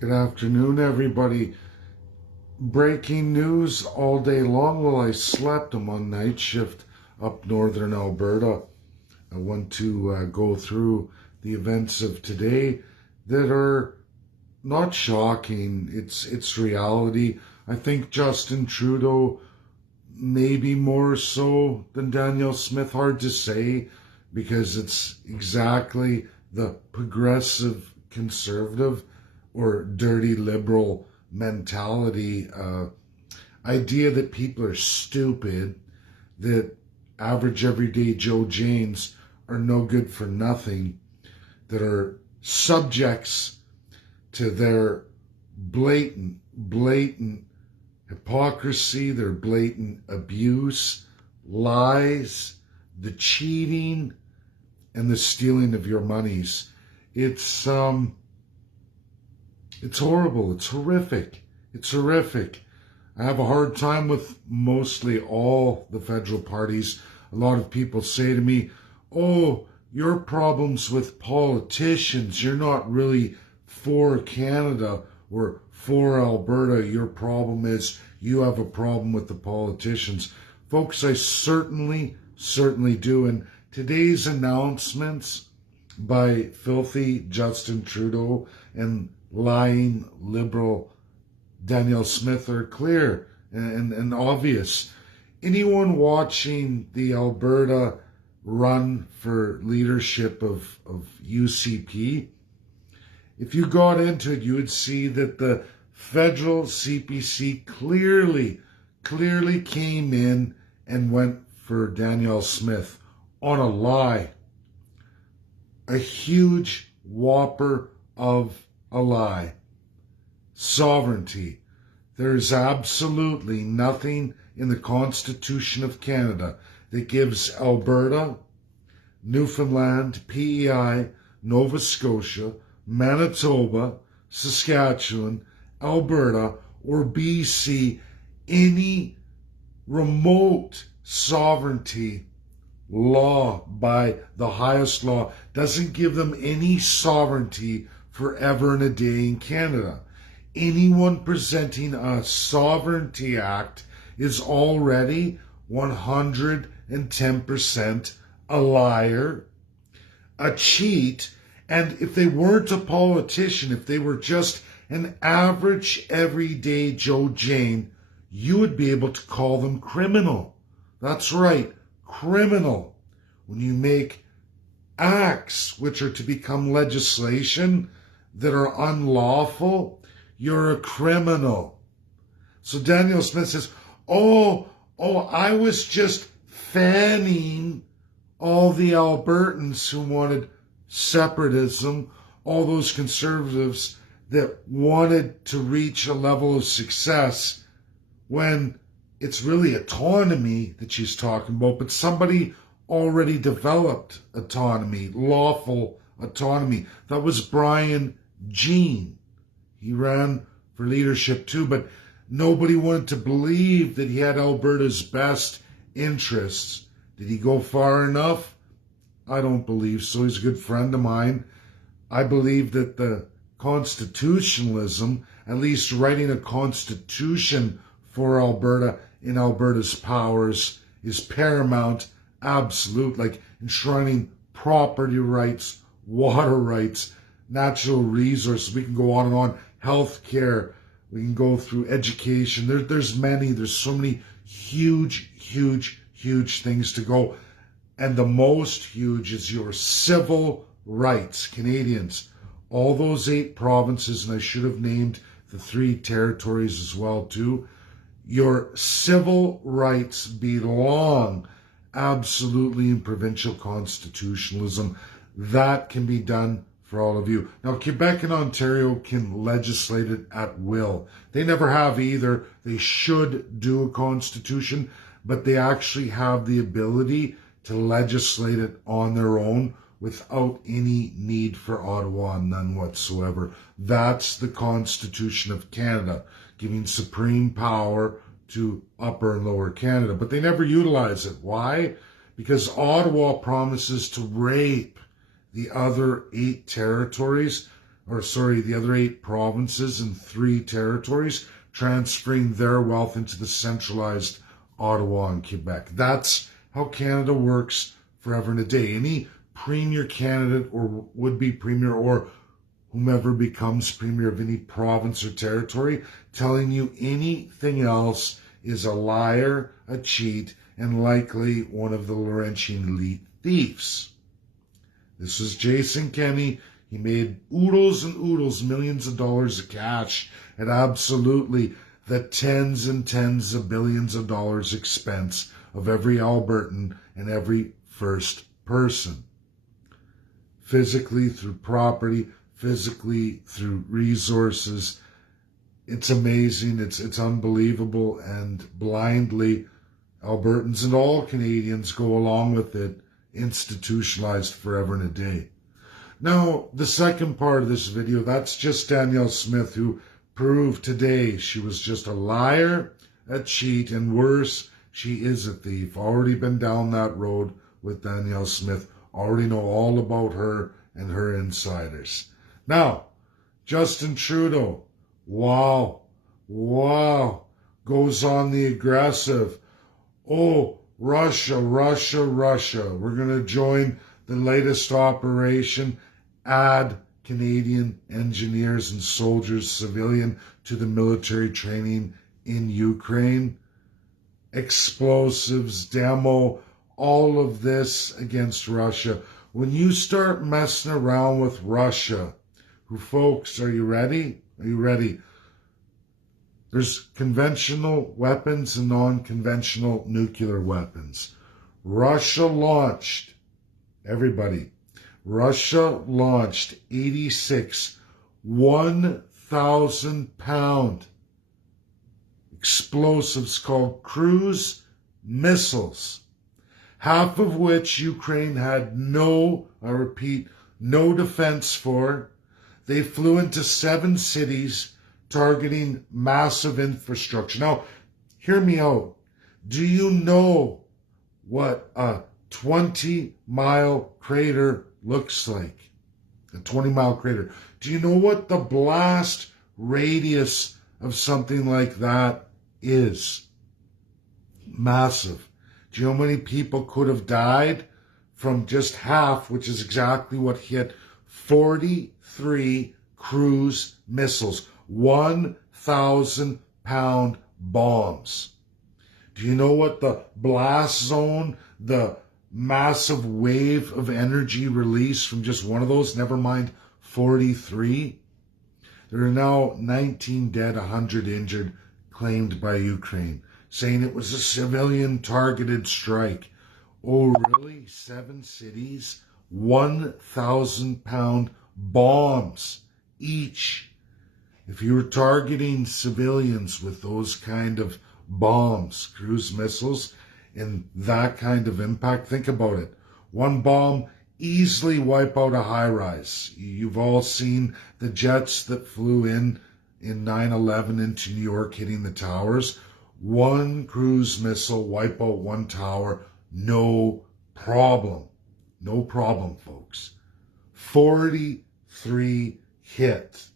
Good afternoon, everybody. Breaking news all day long while I slept. I'm on night shift up northern Alberta. I want to go through the events of today that are not shocking. It's reality. I think Justin Trudeau maybe more so than Danielle Smith. Hard to say because it's exactly the progressive conservative or dirty liberal mentality, idea that people are stupid, that average everyday Joe Janes are no good for nothing, that are subjects to their blatant hypocrisy, their blatant abuse, lies, the cheating, and the stealing of your monies. It's horrible. It's horrific. It's horrific. I have a hard time with mostly all the federal parties. A lot of people say to me, oh, your problem's with politicians. You're not really for Canada or for Alberta. Your problem is you have a problem with the politicians. Folks, I certainly do. And today's announcements by filthy Justin Trudeau and lying liberal Danielle Smith are clear and obvious. Anyone watching the Alberta run for leadership of UCP, if you got into it, you would see that the federal CPC clearly came in and went for Danielle Smith on a lie. A huge whopper of a lie. Sovereignty. There's absolutely nothing in the Constitution of Canada that gives Alberta, Newfoundland, PEI, Nova Scotia, Manitoba, Saskatchewan, Alberta, or BC any remote sovereignty. Law by the highest law doesn't give them any sovereignty forever and a day in Canada. Anyone presenting a Sovereignty Act is already 110% a liar, a cheat, and if they weren't a politician, if they were just an average everyday Joe Jane, you would be able to call them criminal. That's right, criminal. When you make acts which are to become legislation that are unlawful, you're a criminal. So Danielle Smith says, oh, I was just fanning all the Albertans who wanted separatism, all those conservatives that wanted to reach a level of success, when it's really autonomy that she's talking about, but somebody already developed autonomy, lawful autonomy. That was Brian Jean. He ran for leadership too, but nobody wanted to believe that he had Alberta's best interests. Did he go far enough? I don't believe so. He's a good friend of mine. I believe that the constitutionalism, at least writing a constitution for Alberta in Alberta's powers, is paramount, absolute, like enshrining property rights, water rights, natural resources. We can go on and on. Healthcare. We can go through education. There's so many huge things to go. And the most huge is your civil rights. Canadians, all those 8 provinces, and I should have named the 3 territories as well too, your civil rights belong absolutely in provincial constitutionalism. That can be done for all of you. Now, Quebec and Ontario can legislate it at will. They never have either. They should do a constitution, but they actually have the ability to legislate it on their own without any need for Ottawa, none whatsoever. That's the Constitution of Canada, giving supreme power to Upper and Lower Canada. But they never utilize it. Why? Because Ottawa promises to rape the other 8 territories the other 8 provinces and 3 territories, transferring their wealth into the centralized Ottawa and Quebec. That's how Canada works forever and a day. Any premier candidate or would-be premier or whomever becomes premier of any province or territory telling you anything else is a liar, a cheat, and likely one of the Laurentian elite thieves. This was Jason Kenney. He made oodles and oodles, millions of dollars of cash at absolutely the tens and tens of billions of dollars expense of every Albertan and every first person. Physically, through property, physically, through resources. It's amazing, it's unbelievable, and blindly Albertans and all Canadians go along with it, institutionalized forever and a day. Now, the second part of this video, that's just Danielle Smith, who proved today she was just a liar, a cheat, and worse, she is a thief. Already been down that road with Danielle Smith. Already know all about her and her insiders. Now, Justin Trudeau, wow, goes on the aggressive. Oh, Russia. We're going to join the latest operation, add Canadian engineers and soldiers, civilian, to the military training in Ukraine. Explosives, demo, all of this against Russia. When you start messing around with Russia, folks, are you ready? Are you ready? There's conventional weapons and non-conventional nuclear weapons. Russia launched 86 1,000-pound explosives called cruise missiles, half of which Ukraine had no defense for. They flew into 7 cities targeting massive infrastructure. Now, hear me out. Do you know what a 20-mile crater looks like? A 20-mile crater. Do you know what the blast radius of something like that is? Massive. Do you know how many people could have died from just half, which is exactly what hit 43 cruise missiles, 1,000-pound bombs? Do you know what the blast zone, the massive wave of energy release from just one of those, never mind 43? There are now 19 dead, 100 injured, claimed by Ukraine, saying it was a civilian targeted strike. Oh, really? 7 cities, 1,000-pound bombs each. If you were targeting civilians with those kind of bombs, cruise missiles, and that kind of impact, think about it. One bomb easily wipe out a high-rise. You've all seen the jets that flew in 9/11 into New York, hitting the towers. One cruise missile wipe out one tower, no problem. No problem, folks. 43 hit.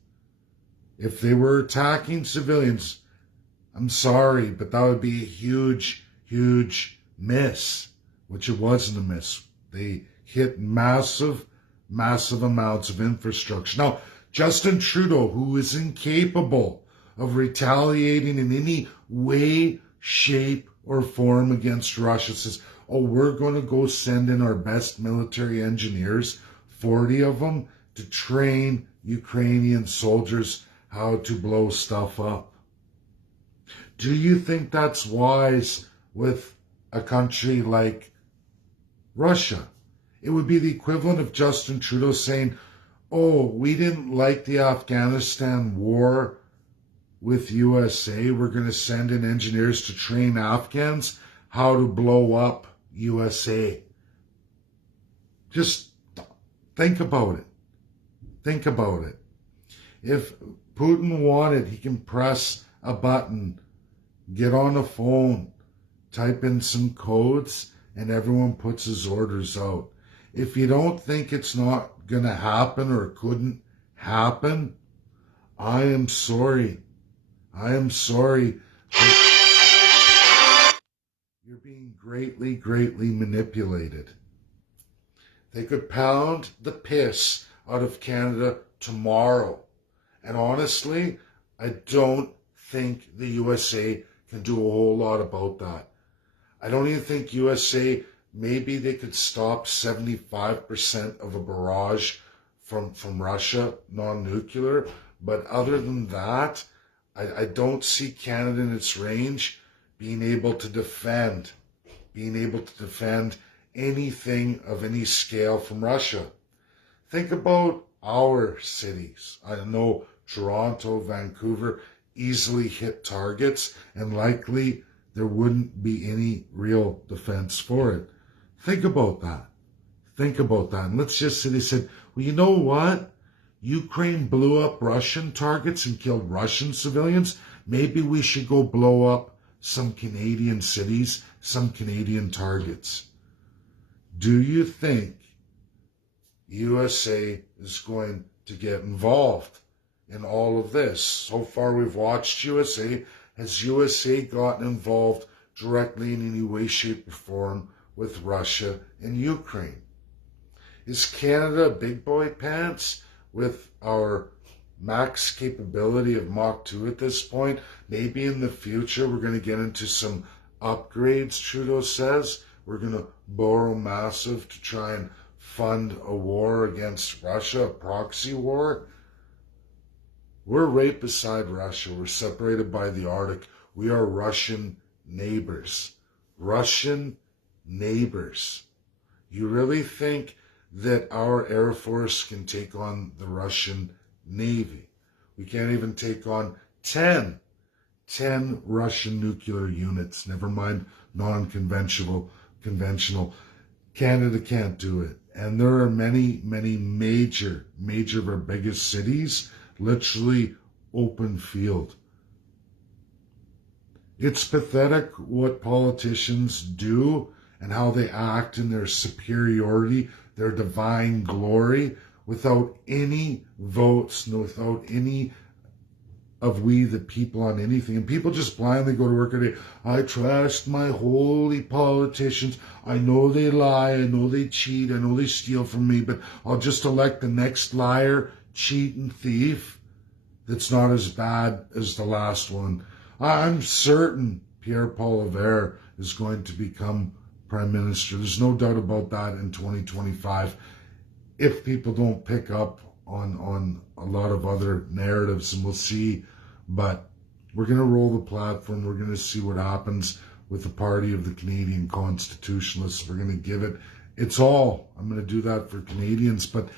If they were attacking civilians, I'm sorry, but that would be a huge miss, which it wasn't a miss. They hit massive amounts of infrastructure. Now, Justin Trudeau, who is incapable of retaliating in any way, shape, or form against Russia, says, oh, we're going to go send in our best military engineers, 40 of them, to train Ukrainian soldiers how to blow stuff up. Do you think that's wise with a country like Russia? It would be the equivalent of Justin Trudeau saying, oh, we didn't like the Afghanistan war with USA. We're going to send in engineers to train Afghans how to blow up USA. Just think about it. Think about it. If Putin wanted, he can press a button, get on a phone, type in some codes, and everyone puts his orders out. If you don't think it's not going to happen or couldn't happen, I am sorry. I am sorry. You're being greatly, greatly manipulated. They could pound the piss out of Canada tomorrow. And honestly, I don't think the USA can do a whole lot about that. I don't even think USA, maybe they could stop 75% of a barrage from Russia, non-nuclear. But other than that, I don't see Canada in its range being able to defend anything of any scale from Russia. Think about our cities. I know Toronto, Vancouver easily hit targets, and likely there wouldn't be any real defense for it. Think about that. Think about that. And let's just say they said, well, you know what? Ukraine blew up Russian targets and killed Russian civilians. Maybe we should go blow up some Canadian cities, some Canadian targets. Do you think USA is going to get involved in all of this? So far we've watched USA. Has USA gotten involved directly in any way, shape, or form with Russia and Ukraine? Is Canada big boy pants with our max capability of Mach 2 at this point? Maybe in the future we're going to get into some upgrades, Trudeau says. We're going to borrow massive to try and fund a war against Russia, a proxy war. We're right beside Russia. We're separated by the Arctic. We are Russian neighbors. Russian neighbors. You really think that our Air Force can take on the Russian Navy? We can't even take on 10 Russian nuclear units, never mind non-conventional. Canada can't do it. And there are many major of our biggest cities, literally open field. It's pathetic what politicians do and how they act in their superiority, their divine glory, without any votes, without any of we the people on anything. And people just blindly go to work every day. I trust my holy politicians. I know they lie. I know they cheat. I know they steal from me, but I'll just elect the next liar, cheat, and thief that's not as bad as the last one. I'm certain Pierre Poilievre is going to become Prime Minister. There's no doubt about that in 2025. If people don't pick up on a lot of other narratives, and we'll see. But we're going to roll the platform. We're going to see what happens with the party of the Canadian Constitutionalists. We're going to give it its all. I'm going to do that for Canadians. But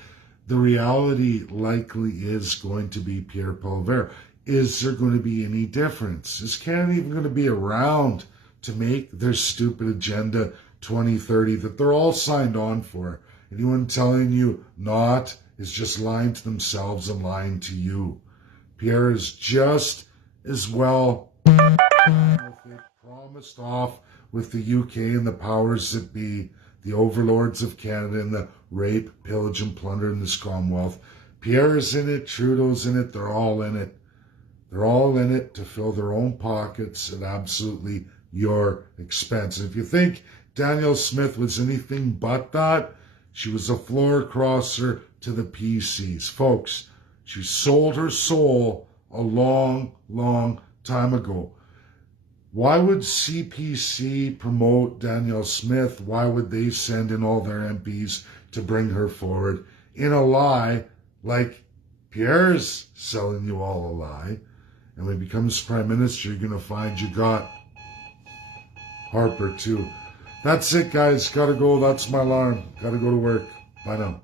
the reality likely is going to be Pierre Poilievre. Is there going to be any difference? Is Canada even going to be around to make their stupid Agenda 2030 that they're all signed on for? Anyone telling you not is just lying to themselves and lying to you. Pierre is just as well promised off with the UK and the powers that be, the overlords of Canada, and the rape, pillage, and plunder in this Commonwealth. Pierre is in it, Trudeau's in it, they're all in it. They're all in it to fill their own pockets at absolutely your expense. And if you think Danielle Smith was anything but that, she was a floor crosser to the PCs. Folks, she sold her soul a long time ago. Why would CPC promote Danielle Smith? Why would they send in all their MPs to bring her forward in a lie, like Pierre's selling you all a lie? And when he becomes Prime Minister, you're going to find you got Harper too. That's it, guys. Gotta go. That's my alarm. Gotta go to work. Bye now.